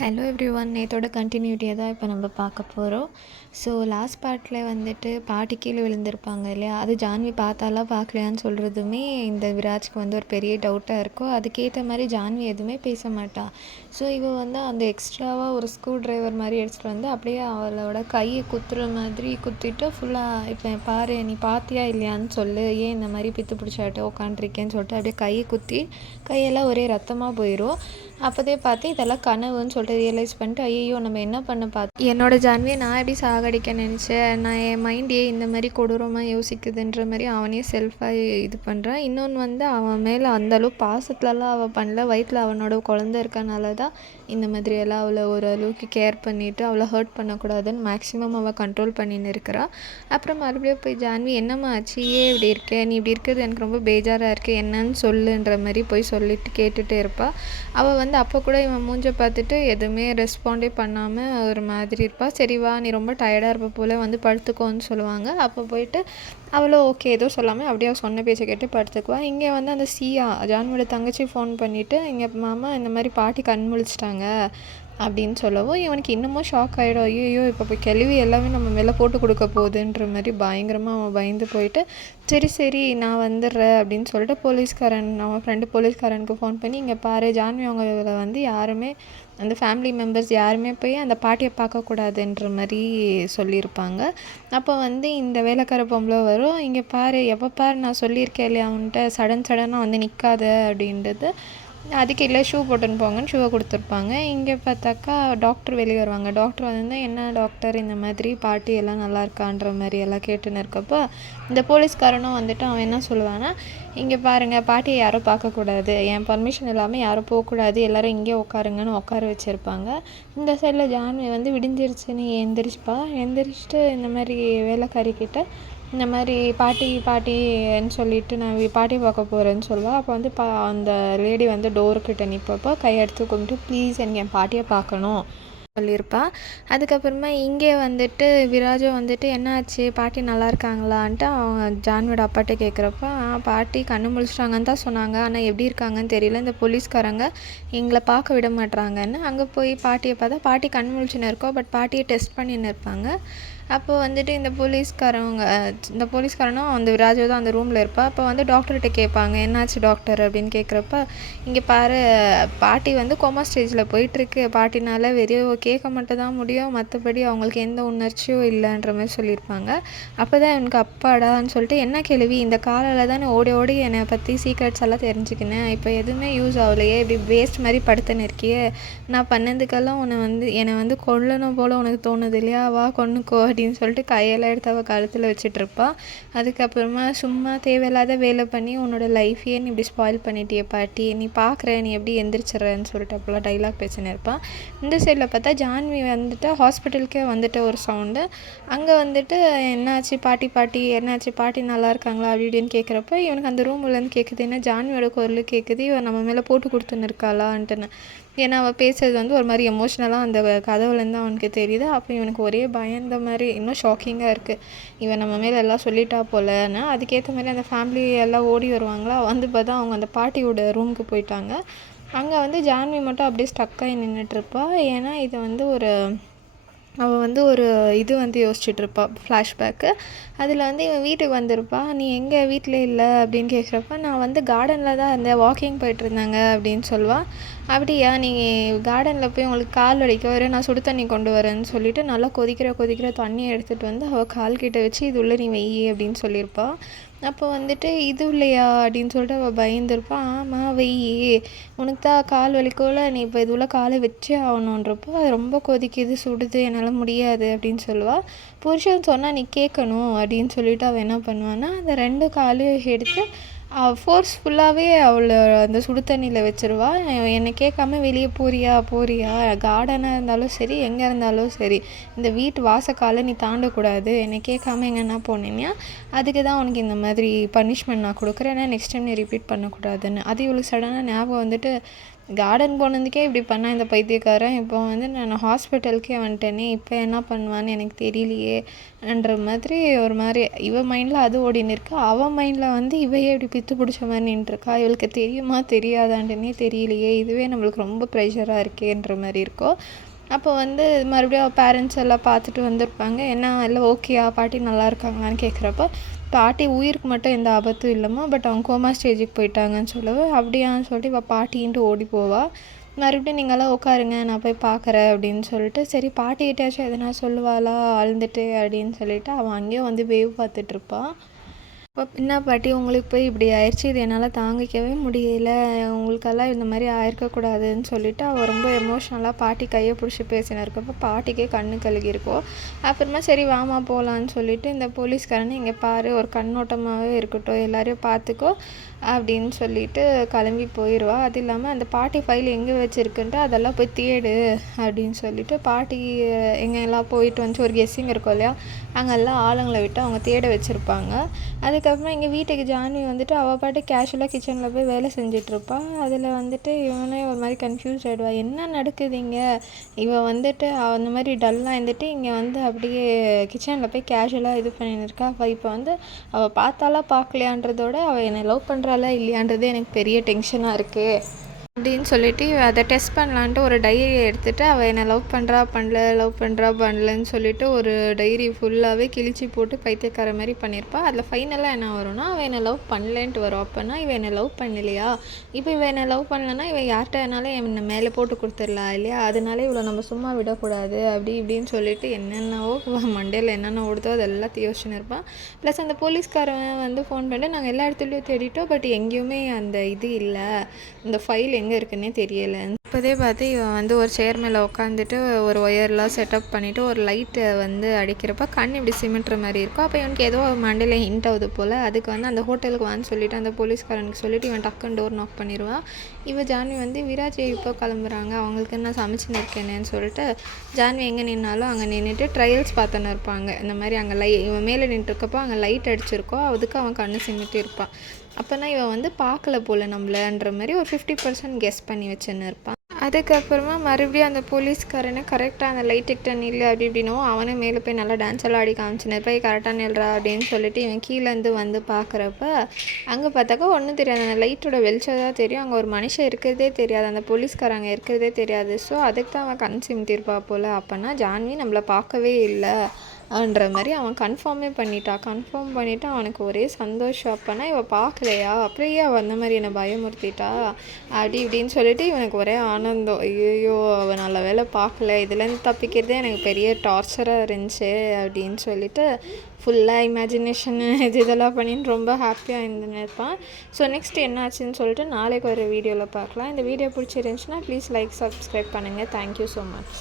Hello every one, நேத்தோட கண்டினியூட்டியை தான் இப்போ நம்ம பார்க்க போகிறோம். ஸோ லாஸ்ட் பார்ட்டில் வந்துட்டு பாட்டி கீழே விழுந்திருப்பாங்க இல்லையா, அது ஜான்வி பார்த்தாலா பார்க்கலையான்னு சொல்கிறதுமே இந்த விராஜ்க்கு வந்து ஒரு பெரிய டவுட்டாக இருக்கும். அதுக்கேற்ற மாதிரி ஜான்வி எதுவுமே பேச மாட்டா. ஸோ இவள் வந்து அந்த எக்ஸ்ட்ராவாக ஒரு ஸ்க்ரூ ட்ரைவர் மாதிரி எடுத்துகிட்டு வந்து அப்படியே அவளோட கையை குத்துற மாதிரி குத்திட்டு ஃபுல்லாக இப்போ பாரு நீ பார்த்தியா இல்லையான்னு சொல்லு, ஏன் இந்த மாதிரி பித்து பிடிச்சாட்டு உட்காண்ட்ருக்கேன்னு சொல்லிட்டு அப்படியே கையை குத்தி கையெல்லாம் ஒரே ரத்தமாக போயிடும். அப்போதே பார்த்து இதெல்லாம் கனவுன்னு சொல்லிட்டு ரியலைஸ் பண்ணிட்டு, ஐயோ நம்ம என்ன பண்ண பார்த்து என்னோடய ஜான்வியை நான் எப்படி சாகடிக்க நினச்சேன், நான் என் மைண்டே இந்த மாதிரி கொடூரமாக யோசிக்குதுன்ற மாதிரி அவனே செல்ஃபாக இது பண்ணுறான். இன்னொன்று வந்து அவன் மேலே அந்தளவு பாசத்துலலாம் அவள் பண்ணல, வயிற்றில் அவனோட குழந்தை இருக்கனால தான் இந்த மாதிரியெல்லாம் அவளை ஓரளவுக்கு கேர் பண்ணிவிட்டு அவளை ஹர்ட் பண்ணக்கூடாதுன்னு மேக்ஸிமம் அவள் கண்ட்ரோல் பண்ணின்னு இருக்கிறாள். அப்புறம் மறுபடியும் போய் ஜான்வி என்னம்மா ஆச்சு, ஏன் இப்படி இருக்கே, நீ இப்படி இருக்கிறது எனக்கு ரொம்ப பேஜாராக இருக்குது, என்னன்னு சொல்லுன்ற மாதிரி போய் சொல்லிட்டு கேட்டுகிட்டே இருப்பாள். அவள் வந்து அப்போ கூட இவன் மூஞ்ச பார்த்துட்டு எதுவுமே ரெஸ்பாண்டே பண்ணாமல் ஒரு மாதிரி இருப்பாள். சரி வா நீ ரொம்ப டயர்டாக இருப்ப போல் வந்து படுத்துக்கோன்னு சொல்லுவாங்க. அப்போ போயிட்டு அவளோ ஓகே எதுவும் சொல்லாமல் அப்படியே சொன்ன பேச்சை கேட்டு படுத்துக்குவாள். இங்கே வந்து அந்த சியா ஜான்வியோட தங்கச்சி ஃபோன் பண்ணிவிட்டு, இங்கே மாமா இந்த மாதிரி பாட்டி கண் முழிச்சிட்டாங்க அப்படின்னு சொல்லவும் இவனுக்கு இன்னமும் ஷாக் ஆகிடும். ஐயோ இப்போ போய் கேள்வி எல்லாமே நம்ம மேலே போட்டு கொடுக்க போகுதுன்ற மாதிரி பயங்கரமாக அவன் பயந்து போயிட்டு, சரி நான் வந்துடுறேன் அப்படின்னு சொல்லிட்டு அவன் ஃப்ரெண்டு போலீஸ்காரனுக்கு ஃபோன் பண்ணி, இங்கே பாரு ஜான்வி அவங்கள வந்து யாருமே அந்த ஃபேமிலி மெம்பர்ஸ் யாருமே போய் அந்த பாட்டியை பார்க்கக்கூடாதுன்ற மாதிரி சொல்லியிருப்பாங்க. அப்போ வந்து இந்த வேலைக்கார பொம்பளை வரும், இங்கே பாரு எப்போ பாரு நான் சொல்லியிருக்கேன் இல்லையா அவன்கிட்ட சடனாக வந்து நிற்காத அப்படின்றது. அதுக்கு இல்லை ஷூ போட்டுன்னு போங்கன்னு ஷூவை கொடுத்துருப்பாங்க. இங்கே பார்த்தாக்கா டாக்டர் வெளியே வருவாங்க. டாக்டர் வந்து என்ன டாக்டர் இந்த மாதிரி பாட்டி எல்லாம் நல்லா இருக்கான்ற மாதிரி எல்லாம் கேட்டுன்னு இருக்கப்போ இந்த போலீஸ்காரனும் வந்துட்டு அவன் என்ன சொல்லுவான்னா, இங்கே பாருங்கள் பாட்டியை யாரும் பார்க்கக்கூடாது, என் பர்மிஷன் இல்லாமல் யாரும் போகக்கூடாது, எல்லோரும் இங்கே உட்காருங்கன்னு உட்கார வச்சுருப்பாங்க. இந்த சைடில் ஜான்வி வந்து விடிஞ்சிருச்சுன்னு எந்திரிச்சிட்டு இந்த மாதிரி வேலைக்காரிக்கிட்ட இந்த மாதிரி பாட்டின்னு சொல்லிட்டு நான் பாட்டியை பார்க்க போகிறேன்னு சொல்லுவாள். அப்போ வந்து அந்த லேடி வந்து டோருக்கிட்ட நிற்பப்போ கையெடுத்து கும்பிட்டு, ப்ளீஸ் எனக்கு என் பாட்டியை பார்க்கணும் சொல்லியிருப்பாள். அதுக்கப்புறமா இங்கே வந்துட்டு விராஜும் வந்துட்டு என்னாச்சு பாட்டி நல்லா இருக்காங்களான்ட்டு அவங்க ஜான்வியோட அப்பாட்ட கேட்குறப்ப, பாட்டி கண்ணு முழிச்சிட்டாங்கன்னு தான் சொன்னாங்க, ஆனால் எப்படி இருக்காங்கன்னு தெரியல, இந்த போலீஸ்காரங்க எங்களை பார்க்க விட மாட்றாங்கன்னு. அங்கே போய் பாட்டியை பார்த்தா பாட்டி கண் முழிச்சுன்னு இருக்கோம், பட் பாட்டியை டெஸ்ட் பண்ணின்னு இருப்பாங்க. அப்போ வந்துட்டு இந்த போலீஸ்காரனும் அந்த விராஜோ தான் அந்த ரூமில் இருப்பாள். அப்போ வந்து டாக்டர்கிட்ட கேட்பாங்க, என்னாச்சு டாக்டர் அப்படின்னு கேட்குறப்ப, இங்கே பாரு பாட்டி வந்து கோமா ஸ்டேஜில் போயிட்டுருக்கு, பாட்டினால் வெறும் கேட்க மட்டும் தான் முடியும், மற்றபடி அவங்களுக்கு எந்த உணர்ச்சியும் இல்லைன்ற மாதிரி சொல்லியிருப்பாங்க. அப்போ தான் எனக்கு அப்பாடான்னு சொல்லிட்டு, என்ன கேள்வி இந்த காலையில் தானே ஓடி என்னை பற்றி சீக்ரெட்ஸ் எல்லாம் தெரிஞ்சுக்கினேன், இப்போ எதுவுமே யூஸ் ஆகலையே, இப்படி வேஸ்ட் மாதிரி படுத்துன்னு இருக்கியே, நான் பண்ணதுக்கெல்லாம் என்னை வந்து கொல்லணும் போல் உனக்கு தோணுது இல்லையா, வா கொன்னுக்கோ அப்படின்னு சொல்லிட்டு கையெல்லாம் எடுத்து அவள் கழுத்தில் வச்சுட்ருப்பாள். அதுக்கப்புறமா சும்மா தேவையில்லாத வேலை பண்ணி உன்னோட லைஃபையே நீ இப்படி ஸ்பாயில் பண்ணிட்டியே பாட்டி, நீ பார்க்குற நீ எப்படி எந்திரிச்சிட்றன்னு சொல்லிட்டு அப்போல்லாம் டைலாக் பேசினே இருப்பான். இந்த சைடில் பார்த்தா ஜான்வி வந்துட்டு ஹாஸ்பிட்டலுக்கே வந்துட்டு ஒரு சவுண்டு. அங்கே வந்துட்டு என்னாச்சு பாட்டி என்னாச்சு பாட்டி நல்லா இருக்காங்களா அப்படி இப்படின்னு கேட்குறப்ப இவனுக்கு அந்த ரூம்லேருந்து கேட்குது, என்ன ஜான்வியோட குரல் கேட்குது, இவன் நம்ம மேலே போட்டு கொடுத்துன்னு இருக்காளான்ட்டுன்னு. ஏன்னா அவள் பேசுறது வந்து ஒரு மாதிரி எமோஷ்னலாக அந்த கதவுலேருந்து அவனுக்கு தெரியுது. அப்போ இவனுக்கு ஒரே பயந்த மாதிரி இன்னும் ஷாக்கிங்காக இருக்குது, இவன் நம்ம மேலே எல்லாம் சொல்லிட்டா போலன்னா. அதுக்கேற்ற மாதிரி அந்த ஃபேமிலி எல்லாம் ஓடி வருவாங்களா, வந்து பார்த்தா அவங்க அந்த பாட்டியோட ரூமுக்கு போயிட்டாங்க. அங்கே வந்து ஜான்வி மட்டும் அப்படியே ஸ்டக்காகி நின்றுட்டுருப்பா. ஏன்னா இது வந்து அவள் வந்து ஒரு இது வந்து யோசிச்சுட்ருப்பா ஃப்ளாஷ்பேக்கு. அதில் வந்து இவன் வீட்டுக்கு வந்திருப்பா, நீ எங்கே வீட்டில் இல்லை அப்படின்னு கேட்குறப்ப, நான் வந்து கார்டனில் தான் இருந்தேன், வாக்கிங் போயிட்டுருந்தாங்க அப்படின்னு சொல்லுவாள். அப்படியா நீ கார்டனில் போய் உங்களுக்கு கால் வலிக்க வர, நான் சுடு தண்ணி கொண்டு வரேன்னு சொல்லிவிட்டு நல்லா கொதிக்கிற தண்ணியை எடுத்துகிட்டு வந்து அவள் கால் கிட்ட வச்சு இது உள்ளே நீ வெய்யி அப்படின்னு சொல்லியிருப்பாள். அப்போ வந்துட்டு இது இல்லையா அப்படின்னு சொல்லிட்டு அவள் பயந்துருப்பாள். ஆமாம் வெய்யி, உனக்கு தான் கால் வலிக்கோல, நீ இப்போ இது உள்ள காலை வச்சே ஆகணுன்றப்போ அது ரொம்ப கொதிக்குது சுடுது என்னால் முடியாது அப்படின்னு சொல்லுவாள். புருஷன் சொன்னால் நீ கேட்கணும் அப்படின்னு சொல்லிவிட்டு அவள் என்ன பண்ணுவான்னா, அந்த 2 காலையும் எடுத்து ஃபோர்ஸ்ஃபுல்லாகவே அவளை அந்த சுடு தண்ணியில் வச்சுருவா. என்னை கேட்காம வெளியே போறியா கார்டனாக இருந்தாலும் சரி எங்கே இருந்தாலும் சரி, இந்த வீட்டு வாசக்காலை நீ தாண்டக்கூடாது, என்னை கேட்காம எங்கன்னா போனேன்னா அதுக்கு தான் உனக்கு இந்த மாதிரி பனிஷ்மெண்ட் நான் கொடுக்குறேன், ஏன்னா நெக்ஸ்ட் டைம் நீ ரிப்பீட் பண்ணக்கூடாதுன்னு. அது இவளுக்கு சடனாக ஞாபகம் வந்துட்டு, கார்டன் போனதுக்கே இப்படி பண்ணால் இந்த பைத்தியக்காரன், இப்போ வந்து நான் ஹாஸ்பிட்டலுக்கே வந்துட்டேனே, இப்போ என்ன பண்ணுவான்னு எனக்கு தெரியலையேன்ற மாதிரி ஒரு மாதிரி இவ மைண்டில் அது ஓடின்னு இருக்கு. அவன் மைண்டில் வந்து இவையே இப்படி பித்து பிடிச்ச மாதிரி நின்றுருக்கா. இவளுக்கு தெரியுமா தெரியாதான்ட்டுனே தெரியலையே, இதுவே நம்மளுக்கு ரொம்ப ப்ரெஷராக இருக்கேன்ற மாதிரி இருக்கும். அப்போ வந்து மறுபடியும் அவள் பேரண்ட்ஸ் எல்லாம் பார்த்துட்டு வந்திருப்பாங்க. என்ன எல்லாம் ஓகேயா, பாட்டி நல்லா இருக்காங்களான்னு கேட்குறப்ப, பாட்டி உயிருக்கு மட்டும் எந்த ஆபத்தும் இல்லைம்மா, பட் அவங்க கோமா ஸ்டேஜுக்கு போயிட்டாங்கன்னு சொல்லவே, அப்படியான்னு சொல்லிட்டு இவள் பாட்டின்ட்டு ஓடி போவா. மறுபடியும் நீங்களாம் உட்காருங்க, நான் போய் பார்க்குறேன் அப்படின்னு சொல்லிட்டு, சரி பாட்டிக்கிட்டாச்சும் எதனா சொல்லுவாளா அழுந்துட்டு அப்படின்னு சொல்லிட்டு அவன் அங்கேயும் வந்து வேவ் பார்த்துட்ருப்பான். அப்போ என்ன பாட்டி உங்களுக்கு போய் இப்படி ஆயிடுச்சு, இது என்னால் தாங்கிக்கவே முடியல, உங்களுக்கெல்லாம் இந்த மாதிரி ஆயிருக்கக்கூடாதுன்னு சொல்லிட்டு அவள் ரொம்ப எமோஷ்னலாக பாட்டி கையை பிடிச்சி பேசினா இருக்கப்போ பாட்டிக்கே கண்ணு கழுகிருக்கும். அப்புறமா சரி வாமா போகலான்னு சொல்லிட்டு இந்த போலீஸ்காரனை இங்கே பாரு, ஒரு கண்ணோட்டமாகவே இருக்கட்டும், எல்லாரையும் பார்த்துக்கோ அப்படின்னு சொல்லிட்டு கிளம்பி போயிடுவா. அது இல்லாமல் அந்த பாட்டி ஃபைல் எங்கே வச்சுருக்குன்ட்டு அதெல்லாம் போய் தேடு அப்படின்னு சொல்லிட்டு பாட்டி எங்கெல்லாம் போயிட்டு வந்துச்சு ஒரு கெஸ்ஸிங் இருக்கும் இல்லையா, அங்கெல்லாம் ஆளுங்களை விட்டு அவங்க தேட வச்சுருப்பாங்க. அதுக்கப்புறம் எங்கள் வீட்டுக்கு ஜான்வி வந்துட்டு அவள் பாட்டு கேஷுவலாக கிச்சனில் போய் வேலை செஞ்சிட்ருப்பா. அதில் வந்துட்டு இவனே ஒரு மாதிரி கன்ஃபியூஸ் ஆகிடுவா, என்ன நடக்குதுங்க, இவள் வந்துட்டு அந்த மாதிரி டல்லாக இருந்துட்டு இங்கே வந்து அப்படியே கிச்சனில் போய் கேஷுவலாக இது பண்ணின்னு இருக்கா. அவள் இப்போ வந்து அவள் பார்த்தாலா பார்க்கலையான்றதோட அவள் என்னை லவ் பண்ணுறாளா இல்லையான்றது எனக்கு பெரிய டென்ஷனாக இருக்குது அப்படின்னு சொல்லிட்டு அதை டெஸ்ட் பண்ணலான்ட்டு ஒரு டைரி எடுத்துகிட்டு அவள் என்னை லவ் பண்ணுறா பண்ணலன்னு சொல்லிட்டு ஒரு டைரி ஃபுல்லாகவே கிழிச்சு போட்டு பைத்தியக்கார மாதிரி பண்ணியிருப்பா. அதில் ஃபைனலாக என்ன வரும்னா, அவள் என்னை லவ் பண்ணலன்ட்டு வரும். அப்போனா இவன் என்னை லவ் பண்ணலையா, இப்போ இவன் என்னை லவ் பண்ணலன்னா இவன் யார்கிட்ட வேணாலும் என்னை மேலே போட்டு கொடுத்துடலாம் இல்லையா, அதனால இவ்வளோ நம்ம சும்மா விடக்கூடாது அப்படி இப்படின்னு சொல்லிட்டு என்னென்னவோ மண்டையில் என்னென்ன ஓடுதோ அது எல்லாத்தையும் யோசிச்சுன்னு இருப்பான். ப்ளஸ் அந்த போலீஸ்காரன் வந்து ஃபோன் பண்ணிட்டு நாங்கள் எல்லா இடத்துலையும் தேடிட்டோம், பட் எங்கேயுமே அந்த இது இல்லை, இந்த ஃபைல் எங்கே இருக்குன்னே தெரியலை. இப்போதே பார்த்து இவன் வந்து ஒரு சேர் மேலே உட்காந்துட்டு ஒரு ஒயர்லாம் செட்டப் பண்ணிவிட்டு ஒரு லைட்டை வந்து அடிக்கிறப்ப கண் இப்படி சிமிட்டுற மாதிரி இருக்கும். அப்போ இவனுக்கு ஏதோ மண்டையில் ஹிண்ட் ஆகுது போல். அதுக்கு வந்து அந்த ஹோட்டலுக்கு வான்னு சொல்லிவிட்டு அந்த போலீஸ்காரனுக்கு சொல்லிவிட்டு இவன் டக்குன்னு டோர் நாக் பண்ணிடுவான். இவன் ஜான்வி வந்து விராஜ் இப்போ கிளம்புறாங்க, அவங்களுக்கு என்ன சமைச்சுன்னு இருக்கேனேன்னு சொல்லிட்டு ஜான்வி எங்கே நின்னாலும் அங்கே நின்றுட்டு ட்ரையல்ஸ் பார்த்துன்னு இருப்பாங்க. இந்த மாதிரி அங்கே இவன் மேலே நின்றுருக்கப்போ அங்கே லைட் அடிச்சிருக்கோ, அதுக்கு அவன் கண்ணு சிமிட்டி இருப்பான். அப்போனா இவன் வந்து பார்க்கல போல் நம்மளன்ற மாதிரி ஒரு 50% கெஸ் பண்ணி வச்சுன்னு இருப்பான். அதுக்கப்புறமா மறுபடியும் அந்த போலீஸ்காரனை கரெக்டாக அந்த லைட்டுக்கிட்ட நில்லு அப்படி இப்படின்னும் அவனே மேலே போய் நல்லா டான்ஸ் எல்லாம் ஆடி காமிச்சுன்னு போய் கரெக்டாக நில்றா அப்படின்னு சொல்லிட்டு இவன் கீழேருந்து வந்து பார்க்குறப்ப அங்கே பார்த்தாக்கா ஒன்றும் தெரியாது, அந்த லைட்டோட வெளிச்சம் தான் தெரியும், அங்கே ஒரு மனுஷன் இருக்கிறதே தெரியாது, அந்த போலீஸ்காரங்க இருக்கிறதே தெரியாது. ஸோ அதுக்கு தான் அவன் கண் சிமிட்டிருப்பா போல். அப்போனா ஜான்வி நம்மளை பார்க்கவே இல்லை ன்ற மாதிரி அவன் கன்ஃபார்ம் பண்ணிவிட்டு அவனுக்கு ஒரே சந்தோஷம். அப்போனா இவன் பார்க்கலையா, அப்புறம் அவன் அந்த மாதிரி என்னை பயமுறுத்திட்டா அப்படி இப்படின்னு சொல்லிட்டு இவனுக்கு ஒரே ஆனந்தம். ஐயோ அவன் நல்ல வேலை பார்க்கல, இதுலேருந்து தப்பிக்கிறதே எனக்கு பெரிய டார்ச்சராக இருந்துச்சு அப்படின்னு சொல்லிட்டு ஃபுல்லாக இமேஜினேஷன் இதெல்லாம் பண்ணின்னு ரொம்ப ஹாப்பியாக இருந்துன்னு இருப்பான். ஸோ நெக்ஸ்ட் என்ன ஆச்சுன்னு சொல்லிட்டு நாளைக்கு ஒரு வீடியோவில் பார்க்கலாம். இந்த வீடியோ பிடிச்சிருந்துச்சுன்னா ப்ளீஸ் லைக் சப்ஸ்கிரைப் பண்ணுங்கள். Thank you so much.